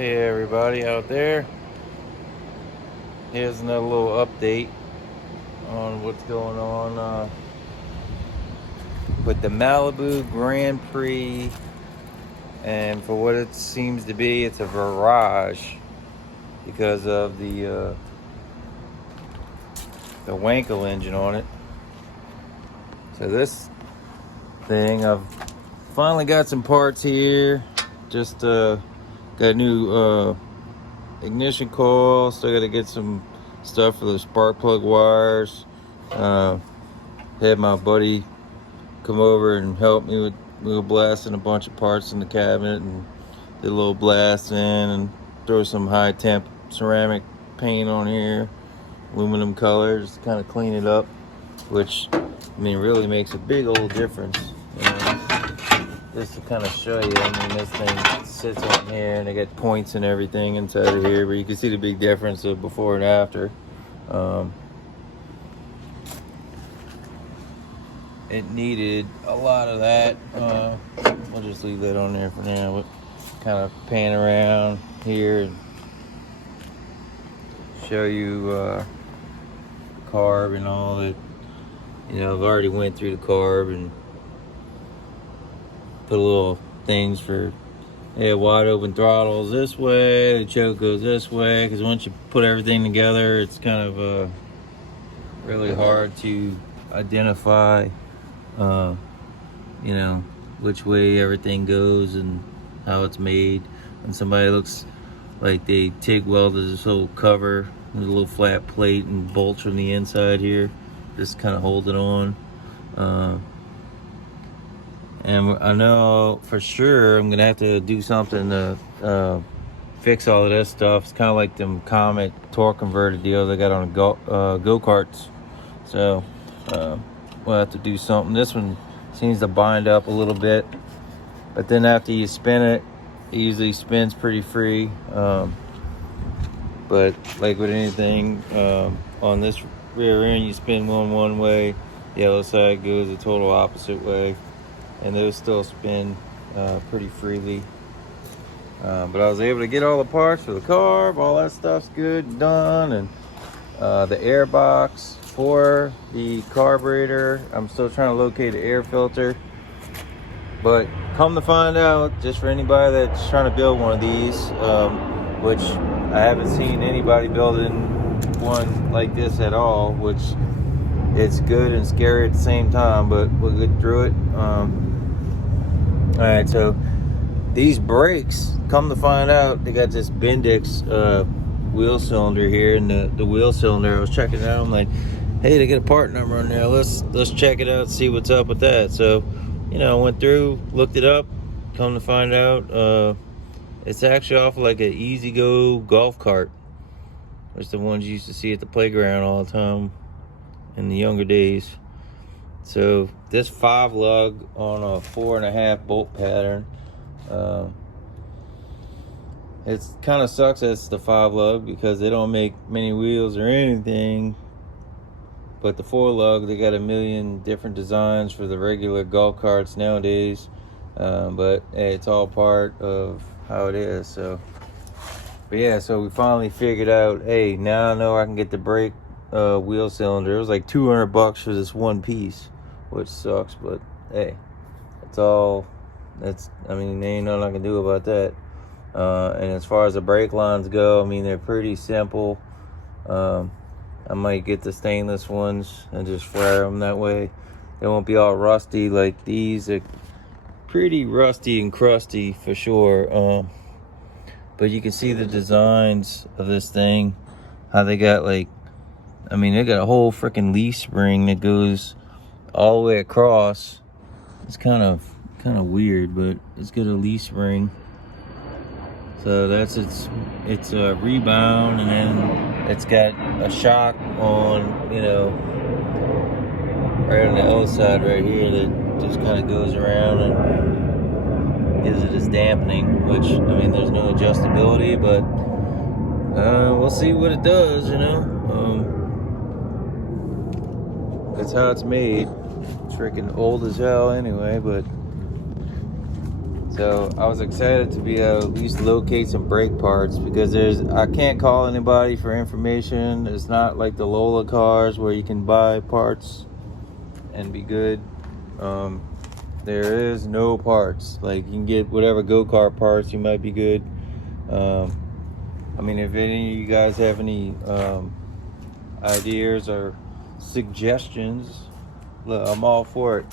Hey everybody out there, here's another little update on what's going on with the Malibu Grand Prix, and for what it seems to be, it's a virage because of the Wankel engine on it. So this thing, I've finally got some parts here, just got new ignition coil. Still got to get some stuff for the spark plug wires. Had my buddy come over and help me with, we were blasting a bunch of parts in the cabinet and did a little blast in and throw some high temp ceramic paint on here, aluminum color, just to kind of clean it up, which I mean really makes a big old difference, you know? Just to kind of show you, I mean, this thing sits on here and they got points and everything inside of here, but you can see the big difference of before and after. It needed a lot of that. I'll just leave that on there for now, but kind of pan around here and show you carb and all that. You know, I've already went through the carb and put a little things for wide open throttles this way, the choke goes this way, because once you put everything together, it's kind of really hard to identify you know, which way everything goes and how it's made. And somebody looks like they TIG welded this whole cover with a little flat plate and bolts from the inside here, just kind of hold it on. And I know for sure I'm gonna have to do something to fix all of this stuff. It's kind of like them Comet torque converter deal they got on go-karts. So we'll have to do something. This one seems to bind up a little bit, but then after you spin it, it usually spins pretty free. But like with anything, on this rear end, you spin one way, the other side goes the total opposite way, and those still spin pretty freely. But I was able to get all the parts for the carb, all that stuff's good and done, and the air box for the carburetor, I'm still trying to locate the air filter. But come to find out, just for anybody that's trying to build one of these, which I haven't seen anybody building one like this at all, which it's good and scary at the same time, but we'll get through it. Alright, so these brakes, come to find out, they got this Bendix wheel cylinder here, and the wheel cylinder, I was checking it out, I'm like, hey, they get a part number on there, let's check it out, see what's up with that. So, you know, I went through, looked it up, come to find out, it's actually off of like an Easy Go golf cart, which the ones you used to see at the playground all the time in the younger days. So this 5 lug on a 4.5 bolt pattern, it kind of sucks that it's the 5 lug because they don't make many wheels or anything. But the 4 lug, they got a million different designs for the regular golf carts nowadays. But hey, it's all part of how it is. So, but yeah, so we finally figured out, hey, now I know I can get the brake wheel cylinder. It was like $200 for this one piece, which sucks, but hey, it's all, I mean, there ain't nothing I can do about that. And as far as the brake lines go, I mean, they're pretty simple. I might get the stainless ones and just fire them that way. They won't be all rusty like these. Are pretty rusty and crusty for sure. But you can see the designs of this thing, how they got like, I mean, they got a whole freaking leaf spring that goes all the way across. It's kind of weird, but it's got a leaf spring. So that's it's a rebound, and then it's got a shock on, you know, right on the outside right here that just kind of goes around and gives it this dampening, which, I mean, there's no adjustability, but we'll see what it does, you know. That's how it's made. It's freaking old as hell anyway, but So I was excited to be able to at least locate some brake parts, because I can't call anybody for information. It's not like the Lola cars where you can buy parts and be good. There is no parts. Like, you can get whatever go-kart parts, you might be good. I mean, if any of you guys have any ideas or suggestions, look, I'm all for it.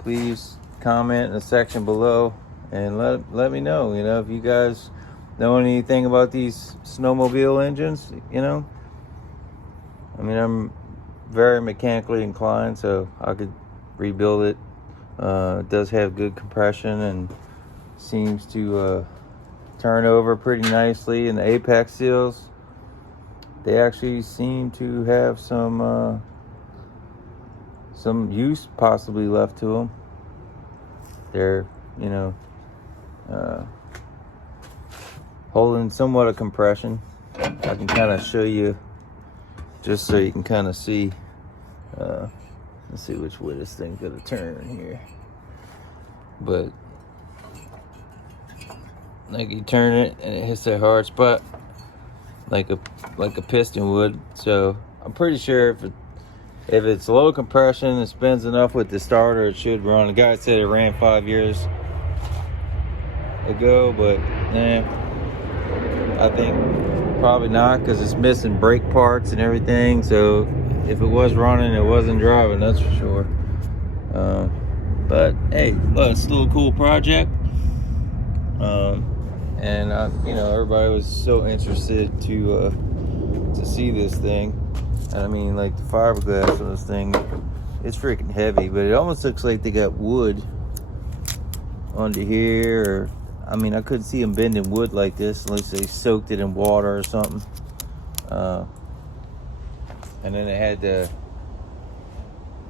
Please comment in the section below and let me know, you know, if you guys know anything about these snowmobile engines, you know. I mean, I'm very mechanically inclined, so I could rebuild it. It does have good compression and seems to turn over pretty nicely. And the apex seals, they actually seem to have some use possibly left to them. They're, you know, holding somewhat of compression. I can kind of show you just so you can kind of see. Let's see which way this thing's gonna turn here. But like, you turn it and it hits that hard spot like a piston would. So I'm pretty sure if it's low compression, it spins enough with the starter, it should run. The guy said it ran 5 years ago, but I think probably not, because it's missing brake parts and everything. So if it was running, it wasn't driving, that's for sure. But hey, look, it's still a cool project. And you know, everybody was so interested to see this thing. And I mean, like, the fiberglass on this thing, it's freaking heavy, but it almost looks like they got wood under here. Or, I mean, I couldn't see them bending wood like this unless they soaked it in water or something. And then it had the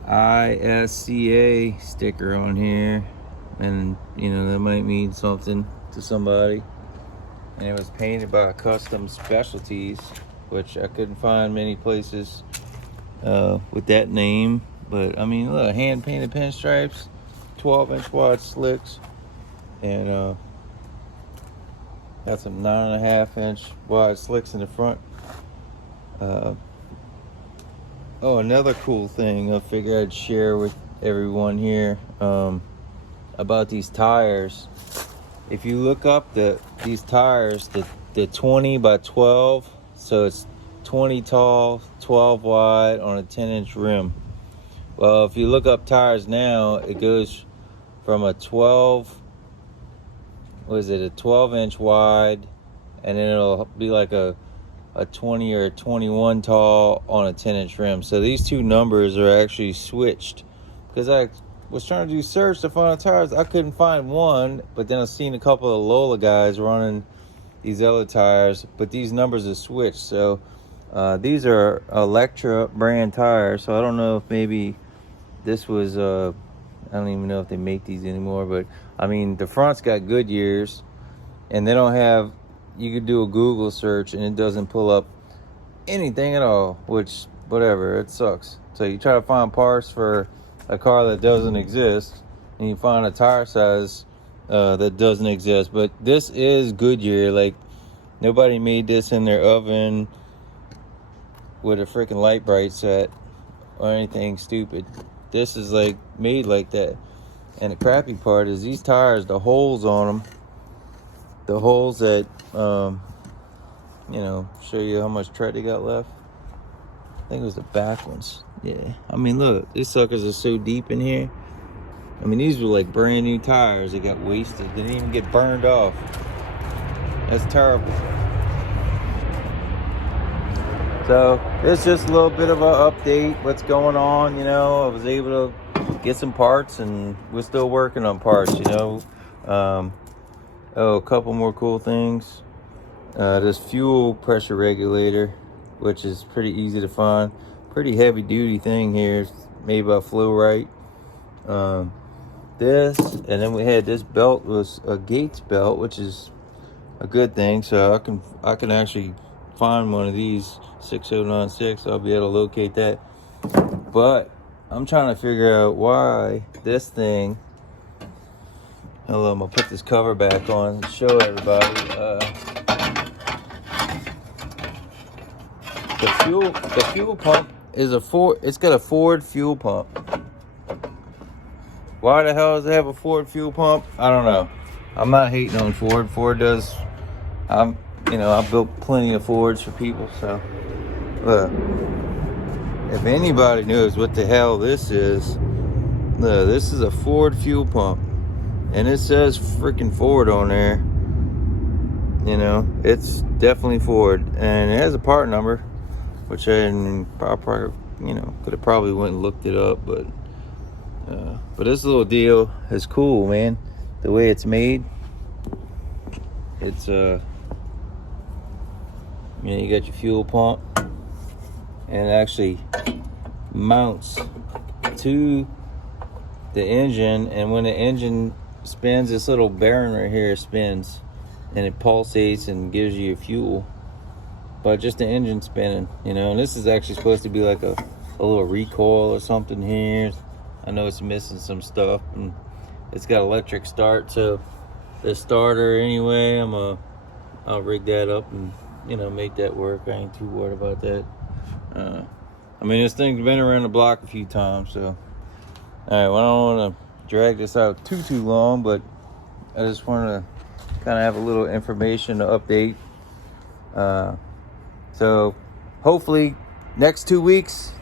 ISCA sticker on here, and you know, that might mean something to somebody. And it was painted by Custom Specialties, which I couldn't find many places with that name. But I mean, look, hand painted pinstripes, 12-inch wide slicks, and got some 9.5-inch wide slicks in the front. Oh, another cool thing I figured I'd share with everyone here about these tires. If you look up these tires, the 20 by 12, so it's 20 tall, 12 wide on a 10-inch rim. Well, if you look up tires now, it goes from a 12-inch wide, and then it'll be like a 20 or a 21 tall on a 10-inch rim. So these two numbers are actually switched, because I was trying to do search to find tires. I couldn't find one, but then I've seen a couple of Lola guys running these other tires, but these numbers are switched. So these are Electra brand tires, so I don't know if maybe this was I don't even know if they make these anymore. But I mean, the front's got Goodyears, and they don't have, you could do a Google search and it doesn't pull up anything at all, which, whatever, it sucks. So you try to find parts for a car that doesn't exist, and you find a tire size that doesn't exist. But this is Goodyear. Like, nobody made this in their oven with a freaking light bright set or anything stupid. This is like made like that. And the crappy part is these tires, the holes on them, the holes that you know, show you how much tread they got left. I think it was the back ones. Yeah, I mean, look, these suckers are so deep in here. I mean, these were like brand new tires. They got wasted. They didn't even get burned off. That's terrible. So it's just a little bit of an update, what's going on. You know, I was able to get some parts, and we're still working on parts, you know. Oh, a couple more cool things. This fuel pressure regulator, which is pretty easy to find. Pretty heavy duty thing here, made by Flow Right. This, and then we had this belt, was a Gates belt, which is a good thing. So I can actually find one of these 6096. I'll be able to locate that. But I'm trying to figure out why this thing I'm gonna put this cover back on and show everybody. The fuel pump is it's got a Ford fuel pump. Why the hell does it have a Ford fuel pump? I don't know. I'm not hating on Ford. Ford does. I built plenty of Fords for people. So, if anybody knows what the hell this is, this is a Ford fuel pump, and it says freaking Ford on there. You know, it's definitely Ford, and it has a part number, which I probably, could have probably went and looked it up, but this little deal is cool, man. The way it's made, it's you got your fuel pump, and it actually mounts to the engine, and when the engine spins, this little bearing right here spins, and it pulsates and gives you fuel, but just the engine spinning, and this is actually supposed to be like a little recoil or something here. I know it's missing some stuff, and it's got electric start, so the starter anyway, I'll rig that up and make that work. I ain't too worried about that. This thing's been around the block a few times, so alright, well, I don't want to drag this out too long, but I just want to kind of have a little information to update. So hopefully next 2 weeks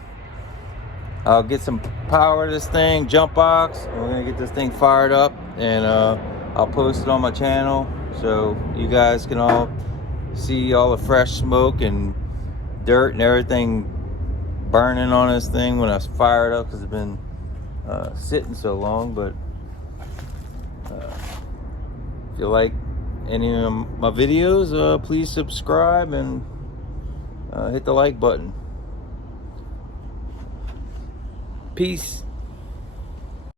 I'll get some power to this thing, jump box, and we're gonna get this thing fired up, and I'll post it on my channel so you guys can all see all the fresh smoke and dirt and everything burning on this thing when I fire it up, because it's been sitting so long. But if you like any of my videos, please subscribe and hit the like button. Peace.